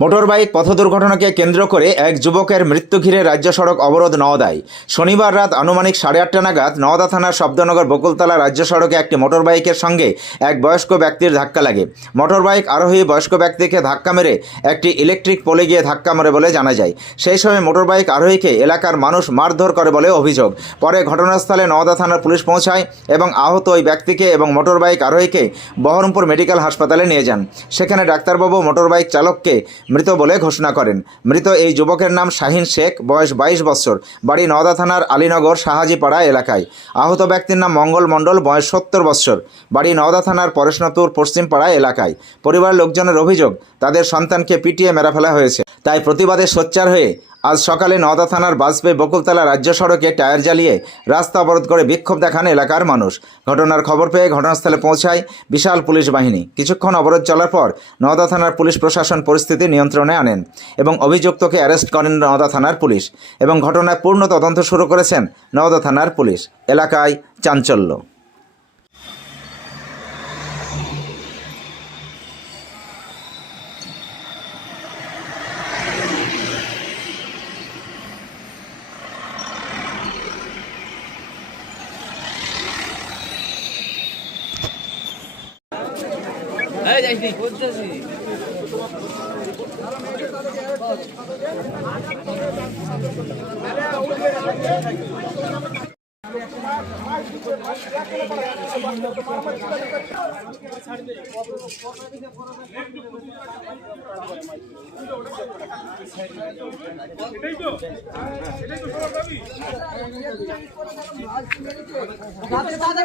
Motorbike পথ দুর্ঘটনাকে কেন্দ্র করে এক যুবকের মৃত্যু ঘিরে রাজ্য সড়ক অবরোধ নওদায়। শনিবার রাত আনুমানিক সাড়ে আটটা নাগাদ নওদা থানার শব্দনগর বকুলতলা রাজ্য সড়কে একটি মোটরবাইকের সঙ্গে এক বয়স্ক ব্যক্তির ধাক্কা লাগে। মোটরবাইক আরোহী বয়স্ক ব্যক্তিকে ধাক্কা মেরে একটি ইলেকট্রিক পোলে গিয়ে ধাক্কা মারে বলে জানা যায়। সেই সময় মোটরবাইক আরোহীকে এলাকার মানুষ মারধর করে বলে অভিযোগ। পরে ঘটনাস্থলে নওদা থানার পুলিশ পৌঁছায় এবং আহত ওই ব্যক্তিকে এবং মোটরবাইক আরোহীকে বহরমপুর মেডিকেল হাসপাতালে নিয়ে যান। সেখানে ডাক্তারবাবু মোটরবাইক চালককে মৃত বলে ঘোষণা করেন। মৃত এই যুবকের নাম শাহিন শেখ, বয়স বাইশ বছর, বাড়ি নওদা থানার আলীনগর শাহাজিপাড়া এলাকায়। আহত ব্যক্তির নাম মঙ্গল মণ্ডল, বয়স সত্তর বছর, বাড়ি নওদা থানার পরেশনাথপুর পশ্চিমপাড়া এলাকায়। পরিবার লোকজনের অভিযোগ, তাদের সন্তানকে পিটিয়ে মেরা ফেলা হয়েছে। তাই প্রতিবাদে সোচ্চার হয়ে আজ সকালে নওদা থানার বাসবে বকুলতলা রাজ্য সড়কে টায়ার জ্বালিয়ে রাস্তা অবরোধ করে বিক্ষোভ দেখান এলাকার মানুষ। ঘটনার খবর পেয়ে ঘটনাস্থলে পৌঁছায় বিশাল পুলিশ বাহিনী। কিছুক্ষণ অবরোধ চলার পর নওদা থানার পুলিশ প্রশাসন পরিস্থিতি নিয়ন্ত্রণে আনেন এবং অভিযুক্তকে অ্যারেস্ট করেন নওদা থানার পুলিশ এবং ঘটনায় পূর্ণ তদন্ত শুরু করেছেন নওদা থানার পুলিশ। এলাকায় চাঞ্চল্য। যাইনি করতেছি তাদের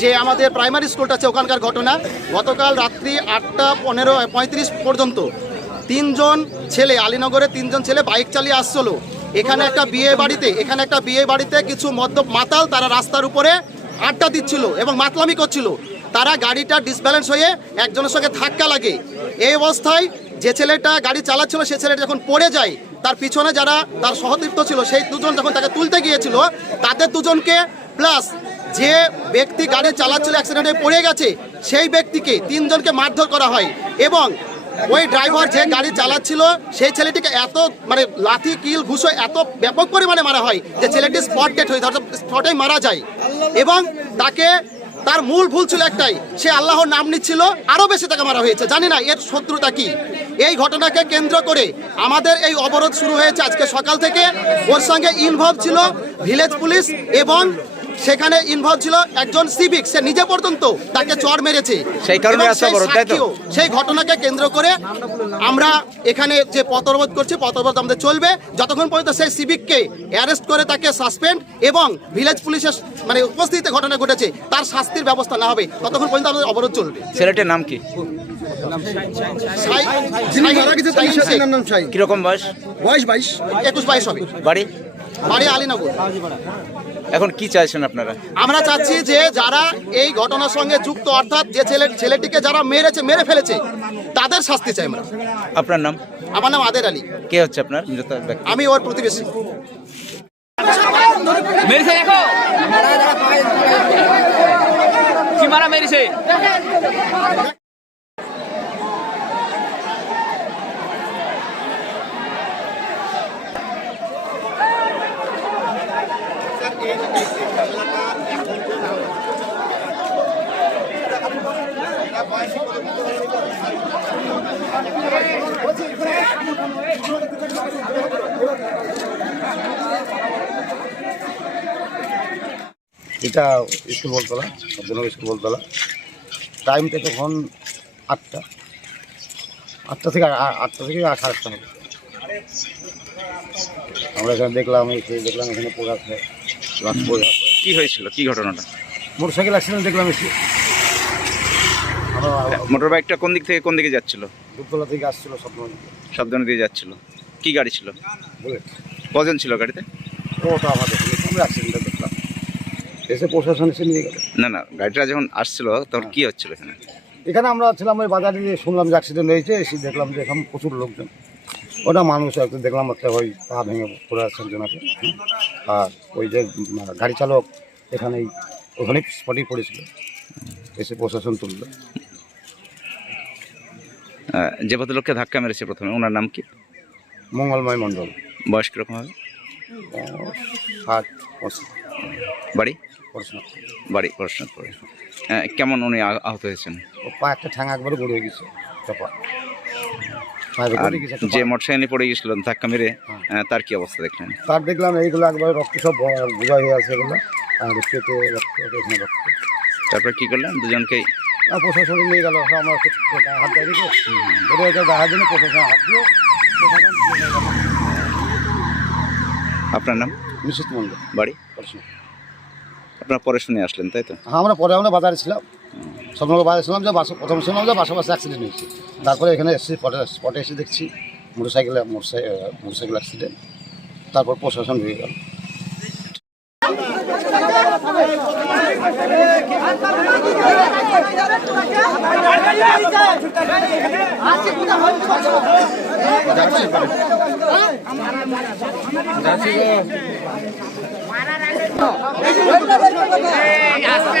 যে আমাদের প্রাইমারি স্কুলটা আছে ওখানকার ঘটনা, গতকাল রাত্রি আটটা পনেরো পঁয়ত্রিশ পর্যন্ত তিনজন ছেলে, আলীনগরে তিনজন ছেলে বাইক চালিয়ে আসছিল। এখানে একটা বিয়ে বাড়িতে, এখানে একটা বিয়ে বাড়িতে কিছু মদ্য মাতাল তারা রাস্তার উপরে আড্ডা দিচ্ছিল এবং মাতলামি করছিল। তারা গাড়িটা ডিসব্যালেন্স হয়ে একজনের সঙ্গে ধাক্কা লাগে। এই অবস্থায় যে ছেলেটা গাড়ি চালাচ্ছিল, সে ছেলেটা যখন পড়ে যায়, তার পিছনে যারা তার সহতীর্থ ছিল, সেই দুজন যখন তাকে তুলতে গিয়েছিল, তাদের দুজনকে প্লাস যে ব্যক্তি গাড়ি চালাচ্ছিল অ্যাক্সিডেন্টে পড়ে গেছে, সেই ব্যক্তিকে তিনজনকে মারধর করা হয় এবং ওই ড্রাইভার যে গাড়ি চালাচ্ছিল, সেই ছেলেটিকে এত মানে লাথি, কিল, ঘুষো এত ব্যাপক পরিমাণে মারা হয় যে ছেলেটি স্পট ডেট হয়ে স্পটেই মারা যায়। এবং তাকে তার মূল ভুল ছিল একটাই, সে আল্লাহর নাম নিচ্ছিল, আরও বেশি তাকে মারা হয়েছে। জানি না এর শত্রুতা কি। এই ঘটনাকে কেন্দ্র করে আমাদের এই অবরোধ শুরু হয়েছে আজকে সকাল থেকে। ওর সঙ্গে ইনভলভ ছিল ভিলেজ পুলিশ এবং সেখানে ইনভলভ ছিল একজন সিভিক সে নিজে পর্যন্ত তাকে চড় মেরেছে সেই কারণে সেই তো? সেই ঘটনাকে কেন্দ্র করে আমরা এখানে যে পথরোধ করছি পথরোধ আমাদের চলবে যতক্ষণ পর্যন্ত সেই সিভিককে অ্যারেস্ট করে তাকে সাসপেন্ড এবং ভিলেজ পুলিশের মানে উপস্থিতিতে ঘটনা ঘটেছে তার শাস্তির ব্যবস্থা না হবে ততক্ষণ পর্যন্ত আমাদের অবরোধ চলবে ছেলেটির নাম কি কীরকম বয়স বয়স বাইশ একুশ বাইশ হবে বাড়ি বাড়ি আলীনগর। এখন কি চাইছেন আপনারা? আমরা চাচ্ছি যে যারা এই ঘটনার সঙ্গে যুক্ত অর্থাৎ যে ছেলে ছেলেটিকে যারা মেরেছে মেরে ফেলেছে তাদের শাস্তি চাই আমরা। আপনার নাম? আমার নাম আদের আলী। কে হচ্ছে আপনার? আমি ওর প্রতিবেশী। মেরেছে দেখো। কি মারা মেরেছে। এটা স্কুল বলতলা ভদ্রনগর স্কুল বলতলা। টাইমটা তখন আটটা। আটটা থেকে আটটা থেকে সাড়ে আটটা হবে আমরা এখানে দেখলাম এসে দেখলাম এখানে পোড়া কি হয়েছিল? কি ঘটনাটা? মোটর সাইকেল অ্যাক্সিডেন্ট দেখলাম এসে। মোটর বাইকটা কোন দিক থেকে কোন দিকে যাচ্ছিল? দুপুরতলা থেকে আসছিল স্বপ্ন সাবধানে দিয়ে যাচ্ছিল। কি গাড়ি ছিল? কজন ছিল গাড়িতে? ওটা আমাদের। আমরা অ্যাক্সিডেন্টটা দেখলাম। এসে প্রশাসন এসে নিয়ে গেল। না না গাড়িটা যখন আসছিল তখন কি হচ্ছিল এখানে? এখানে আমরা ছিলাম ওই বাজারে দিয়ে শুনলাম যে অ্যাক্সিডেন্ট হয়েছে এসে দেখলাম যে এখানে প্রচুর লোকজন। ওটা মানুষ একটু দেখলাম একটা ওই পা ভেঙে পড়ে আসছেন জনাকে আর ওই যে গাড়ি চালক এখানেই ওখানেই স্পটেই পড়েছিল। এসে প্রশাসন তুললো। যে ভদ্রলোককে ধাক্কা মেরেছে প্রথমে ওনার নাম কি? মঙ্গলময় মণ্ডল। বয়স কীরকম হবে? ষাট বাড়ি? বাড়ি পড়াশোনা করে। কেমন উনি আহত হয়েছেন? পা একটা ঠ্যাং একবারে গড়ে গড়ে গেছে যে। মোটরসাইকেলে পড়ে গেছিল ধাক্কা মেরে হ্যাঁ। তার কি অবস্থা দেখলেন? তার দেখলাম এইগুলো একবারে রক্ত সব বোঝা হয়ে আছে এগুলো আর পেটে রক্ত এখানে রক্ত। তারপর কি করলেন দুজনকেই? প্রশাসনে নিয়ে গেল আমরা গায়ে হাত দিয়ে দিকে এটা হাত দিলে প্রশাসন হাত দিয়ে প্রশাসন আপনার নাম? নিশ্চিত মন্ডল বাড়ি? পড়াশোনা। আপনার পরে শুনে আসলেন তাই তো? হ্যাঁ আমরা পরে আমরা বাজারে ছিলাম। স্বপ্নগর বাজারে ছিলাম যে বাসা প্রথম শুনলাম যে বাসা বাসা অ্যাক্সিডেন্ট হয়েছে। তারপরে এখানে এসেছি স্পটে স্পটে এসে দেখছি মোটরসাইকেলে মোটরসাইকেল মোটরসাইকেল অ্যাক্সিডেন্ট তারপর প্রশাসন হয়ে গেল। আজকে